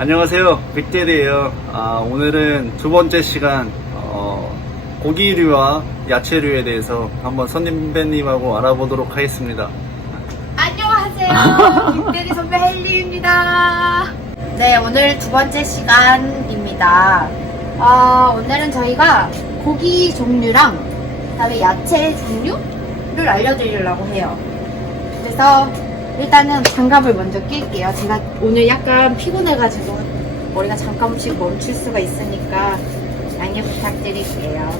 안녕하세요. 백대리예요. 아, 오늘은 두 번째 시간 어, 고기류와 야채류에 대해서 한번 선임배님하고 알아보도록 하겠습니다. 안녕하세요. 김대리 선배 헬리입니다. 네, 오늘 두 번째 시간입니다. 어, 오늘은 저희가 고기 종류랑 그다음에 야채 종류를 알려드리려고 해요. 그래서 일단은 장갑을 먼저 낄게요. 제가 오늘 약간 피곤해가지고 머리가 잠깐씩 멈출 수가 있으니까 양해 부탁드릴게요.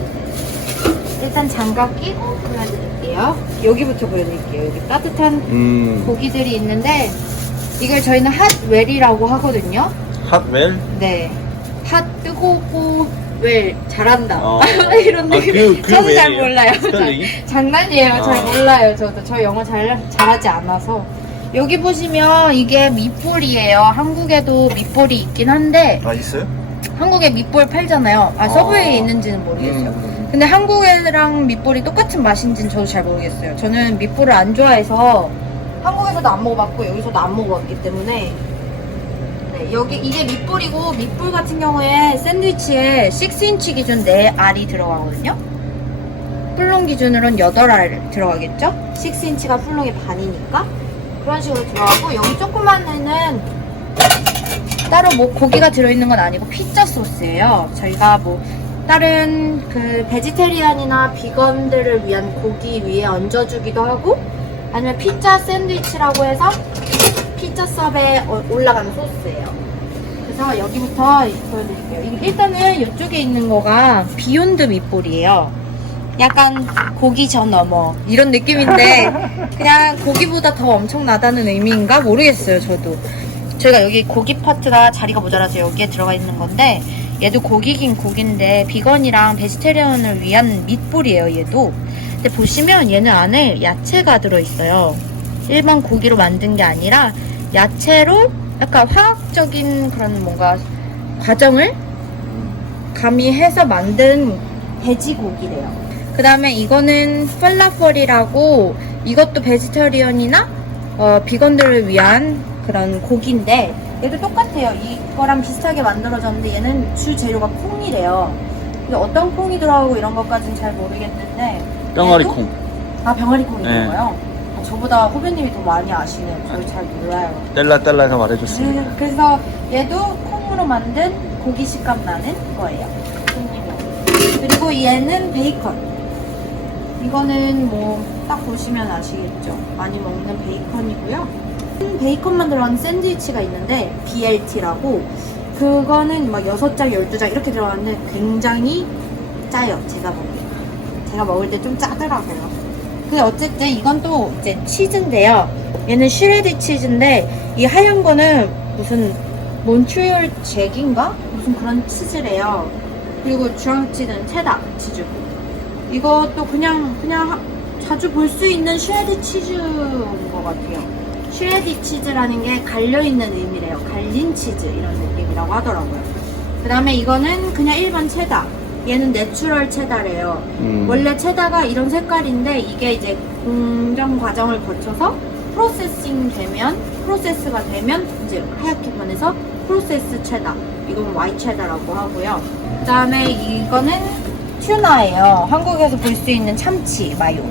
일단 장갑 끼고 보여드릴게요. 여기부터 보여드릴게요. 여기 따뜻한 음, 고기들이 있는데 이걸 저희는 핫웰이라고 하거든요. 핫웰? 네. 핫 뜨겁고 웰 잘한다. 어. 이런 아, 느낌. 그- 그 저도 잘 웰이에요? 몰라요. 스펠링이? 잘- 장난이에요. 아. 잘 몰라요. 저도 저 영어 잘 잘하지 않아서. 여기 보시면 이게 밑볼이에요. 한국에도 밑볼이 있긴 한데 아, 있어요? 한국에 밑볼 팔잖아요. 아 서브웨이에 아. 있는지는 모르겠어요. 음. 근데 한국이랑 밑볼이 똑같은 맛인지는 저도 잘 모르겠어요. 저는 밑볼을 안 좋아해서 한국에서도 안 먹어봤고 여기서도 안 먹어봤기 때문에 네, 여기 이게 밑볼이고 밑볼 같은 경우에 샌드위치에 6인치 기준 4알이 들어가거든요. 풀롱 기준으로는 8알 들어가겠죠? 6인치가 풀롱의 반이니까 그런 식으로 들어가고 여기 조그만 애는 따로 뭐 고기가 들어있는 건 아니고 피자 소스예요. 저희가 뭐 다른 그 베지테리안이나 비건들을 위한 고기 위에 얹어주기도 하고 아니면 피자 샌드위치라고 해서 피자 섭에 어- 올라가는 소스예요. 그래서 여기부터 보여드릴게요. 이- 일단은 이쪽에 있는 거가 비욘드 밑볼이에요. 약간 고기 저 넘어. 이런 느낌인데 그냥 고기보다 더 엄청나다는 의미인가 모르겠어요 저도. 저희가 여기 고기 파트가 자리가 모자라서 여기에 들어가 있는 건데 얘도 고기긴 고기인데 비건이랑 베지테리언을 위한 밑볼이에요 얘도. 근데 보시면 얘는 안에 야채가 들어있어요. 일반 고기로 만든 게 아니라 야채로 약간 화학적인 그런 뭔가 과정을 가미해서 만든 돼지고기래요 그 다음에 이거는 팔라펄이라고 이것도 베지터리언이나 어, 비건들을 위한 그런 고기인데 얘도 똑같아요. 이거랑 비슷하게 만들어졌는데 얘는 주 재료가 콩이래요. 근데 어떤 콩이 들어가고 이런 것까지는 잘 모르겠는데 병아리 얘도- 콩. 아 병아리 콩이 네. 들어가요? 아, 저보다 후배님이 더 많이 아시네요. 저를 잘 몰라요. 뗄라 뗄라가 말해줬습니다. 네, 그래서 얘도 콩으로 만든 고기 식감 나는 거예요. 그리고 얘는 베이컨. 이거는 뭐 딱 보시면 아시겠죠. 많이 먹는 베이컨이고요. 베이컨만 들어간 샌드위치가 있는데 BLT라고 그거는 막 6장, 12장 이렇게 들어갔는데 굉장히 짜요. 제가 보기에. 제가 먹을 때 좀 짜더라고요. 근데 어쨌든 이건 또 이제 치즈인데요. 얘는 슈레드 치즈인데 이 하얀 거는 무슨 몬트리올 잭인가? 무슨 그런 치즈래요. 그리고 주황 치즈는 체다 치즈고. 이것도 그냥 그냥 하- 자주 볼 수 있는 슈레드 치즈인 것 같아요. 슈레드 치즈라는 게 갈려 있는 의미래요. 갈린 치즈 이런 느낌이라고 하더라고요. 그 다음에 이거는 그냥 일반 체다. 얘는 내추럴 체다래요. 음. 원래 체다가 이런 색깔인데 이게 이제 공정 과정을 거쳐서 프로세싱 되면 프로세스가 되면 이제 하얗게 변해서 프로세스 체다 이건 와이 체다라고 하고요 그 다음에 이거는 튜나예요 한국에서 볼 수 있는 참치 마요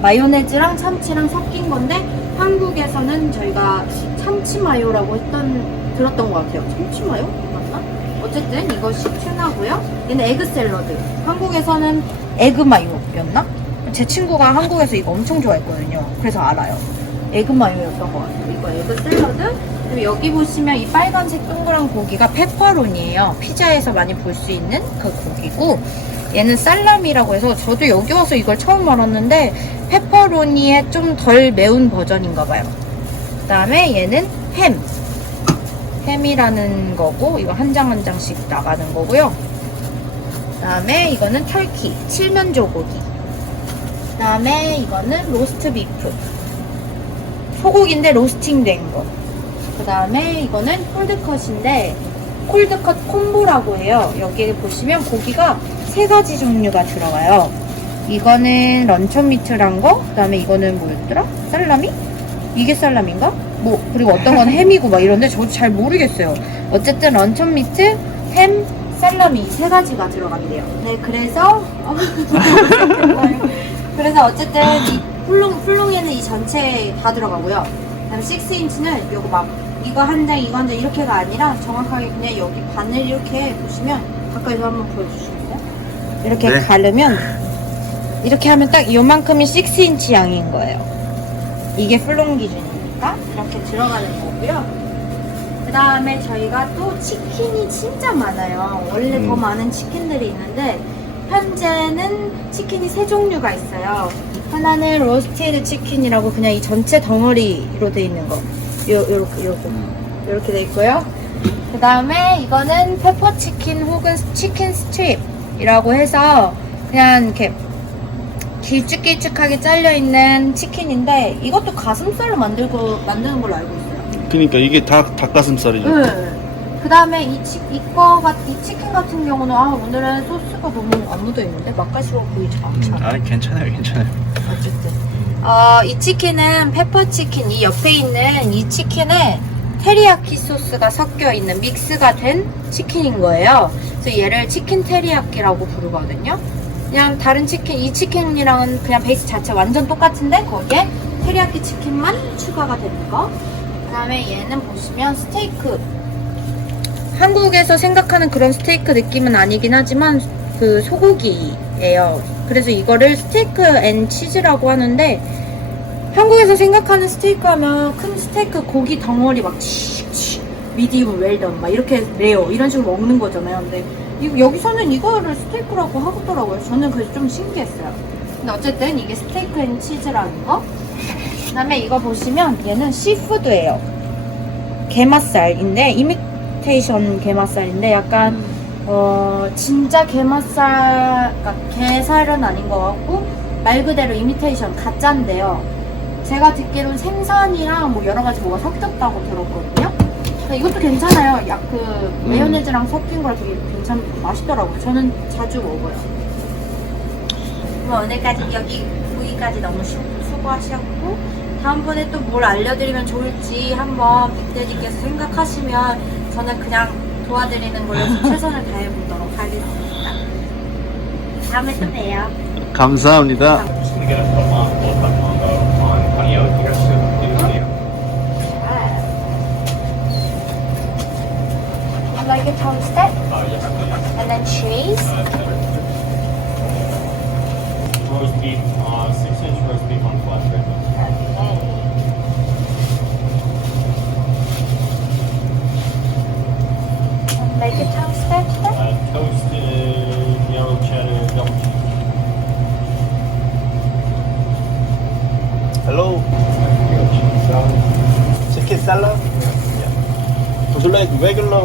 마요네즈랑 참치랑 섞인 건데 한국에서는 저희가 참치 마요라고 했던 들었던 것 같아요 참치 마요 맞나? 어쨌든 이것이 튜나고요 얘는 에그 샐러드 한국에서는 에그 마요였나? 제 친구가 한국에서 이거 엄청 좋아했거든요. 그래서 알아요. 에그 마요였던 것 같아요. 이거 에그 샐러드. 그리고 여기 보시면 이 빨간색 동그란 고기가 페퍼론이에요. 피자에서 많이 볼 수 있는 그 고기고 얘는 살라미라고 해서 저도 여기 와서 이걸 처음 알았는데 페퍼로니의 좀 덜 매운 버전인가 봐요. 그 다음에 얘는 햄. 햄이라는 거고 이거 한 장 한 장씩 나가는 거고요. 그 다음에 이거는 터키 칠면 조 고기. 그 다음에 이거는 로스트 비프 소고기인데 로스팅된 거. 그 다음에 이거는 콜드컷인데 콜드컷 콤보라고 해요. 여기 보시면 고기가 세 가지 종류가 들어가요. 이거는 런천 미트란 거. 그 다음에 이거는 뭐였더라? 살라미? 이게 살라미인가? 뭐 그리고 어떤 건 햄이고 막 이런데 저도 잘 모르겠어요. 어쨌든 런천 미트, 햄, 살라미 이세 가지가 들어간대요. 네, 그래서 그래서 어쨌든 이 풀롱 풀롱에는 이 전체 다 들어가고요. 그다음에 6인치는 요거 막 이거 한 장, 이거 한 장 이렇게가 아니라 정확하게 그냥 여기 바늘 이렇게 보시면 가까이서 한번 보여주시면요. 이렇게 네. 가르면 이렇게 하면 딱 요만큼이 6인치 양인 거예요. 이게 플롱 기준이니까 이렇게 들어가는 거고요. 그 다음에 저희가 또 치킨이 진짜 많아요. 원래 음. 더 많은 치킨들이 있는데 현재는 치킨이 세 종류가 있어요. 하나는 로스티드 치킨이라고 그냥 이 전체 덩어리로 돼 있는 거. 요, 요렇게, 요거. 이렇게 돼 있고요. 그 다음에 이거는 페퍼 치킨 혹은 치킨 스트립 이라고 해서 그냥 이렇게 길쭉길쭉하게 잘려있는 치킨인데 이것도 가슴살로 만들고, 만드는 걸로 알고 있어요. 그러니까 이게 다 닭가슴살이죠. 네. 그 다음에 이, 치, 이거, 같- 이 치킨 같은 경우는 아, 오늘은 소스가 너무 안 묻어있는데 맛가시가 보이지 않죠. 아 괜찮아요, 괜찮아요. 어쨌든. 어, 이 치킨은 페퍼 치킨, 이 옆에 있는 이 치킨에 테리야키 소스가 섞여 있는 믹스가 된 치킨인 거예요. 그래서 얘를 치킨 테리야키라고 부르거든요. 그냥 다른 치킨, 이 치킨이랑은 그냥 베이스 자체 완전 똑같은데 거기에 테리야키 치킨만 추가가 되는 거. 그 다음에 얘는 보시면 스테이크. 한국에서 생각하는 그런 스테이크 느낌은 아니긴 하지만 그 소고기예요. 그래서 이거를 스테이크 앤 치즈라고 하는데 한국에서 생각하는 스테이크 하면 큰 스테이크 고기 덩어리 막 치치 미디움 웰던 막 이렇게 레어 이런 식으로 먹는 거잖아요. 근데 이- 여기서는 이거를 스테이크라고 하더라고요. 저는 그래서 좀 신기했어요. 근데 어쨌든 이게 스테이크 앤 치즈라는 거. 그다음에 이거 보시면 얘는 시푸드예요. 게맛살인데 이미테이션 게맛살인데 약간 어 진짜 게맛살 그러니까 게살은 아닌 것 같고 말 그대로 이미테이션 가짜인데요. 제가 듣기로는 생선이랑 뭐 여러 가지 뭐가 섞였다고 들었거든요. 근데 이것도 괜찮아요. 약 그 마요네즈랑 섞인 거라 되게 괜찮 맛있더라고요. 저는 자주 먹어요. 뭐 오늘까지 여기 보기까지 너무 수, 수고하셨고 다음번에 또 뭘 알려드리면 좋을지 한번 빅데디께서 생각하시면 저는 그냥 도와드리는 걸로 최선을 다해보도록 하겠습니다. 다음에 또 봬요. 감사합니다. reggaeton step, and then cheese. Roast beef, uh, six inch roast beef on flat tray.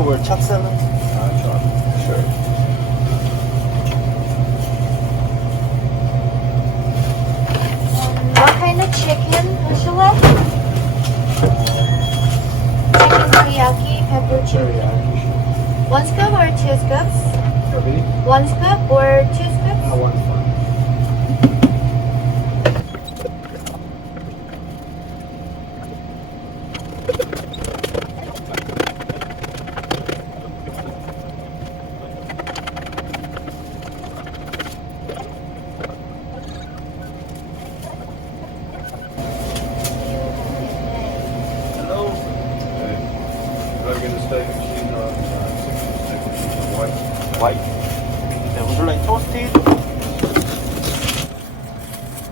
wear Chuck Uh, Sure. What kind of chicken, Ursula? Um, teriyaki, pepper Teriyaki. One scoop or two scoops? One scoop or two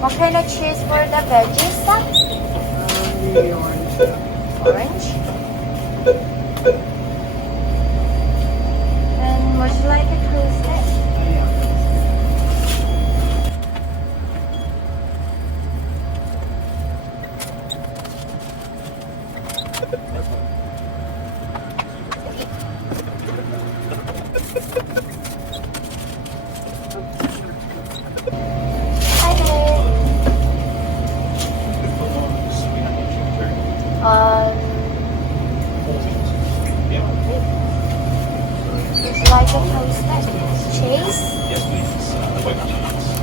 What kind of cheese for the veggies? sir? Orange. And would you like it toasted? Hi 声が聞こえます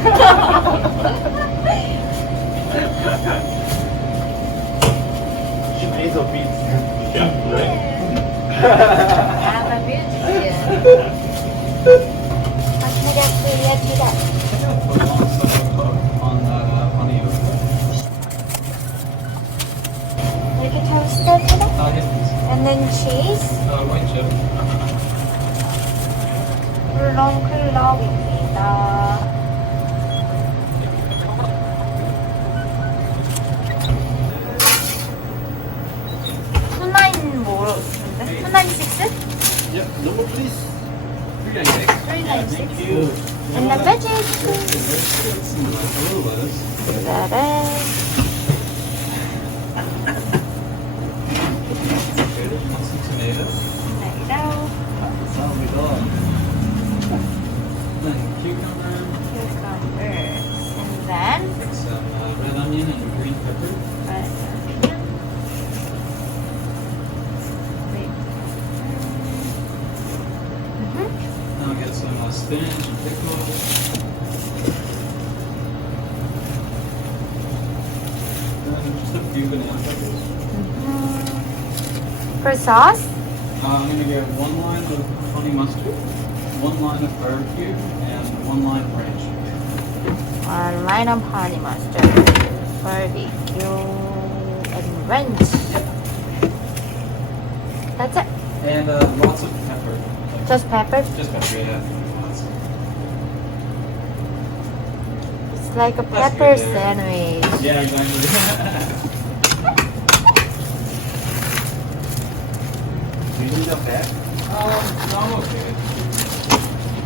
Ha ha ha! Got? on that uh, honey. Like a toasted today? Uh. And then cheese. Uh, cheddar. 울렁클럽입니다. 296? Yeah, number please. 396. 396. And the budget. Some uh, spinach and pickles. Just a few banana peppers. For sauce, Uh, I'm gonna get one line of honey mustard, one line of barbecue, and one line of ranch. one line of honey mustard, barbecue, and ranch. That's it. And uh, lots of Just pepper. just pepper, yeah. It's like a That's pepper good, yeah. sandwich. Yeah, exactly. Do you need a bag? um, no, I'm okay.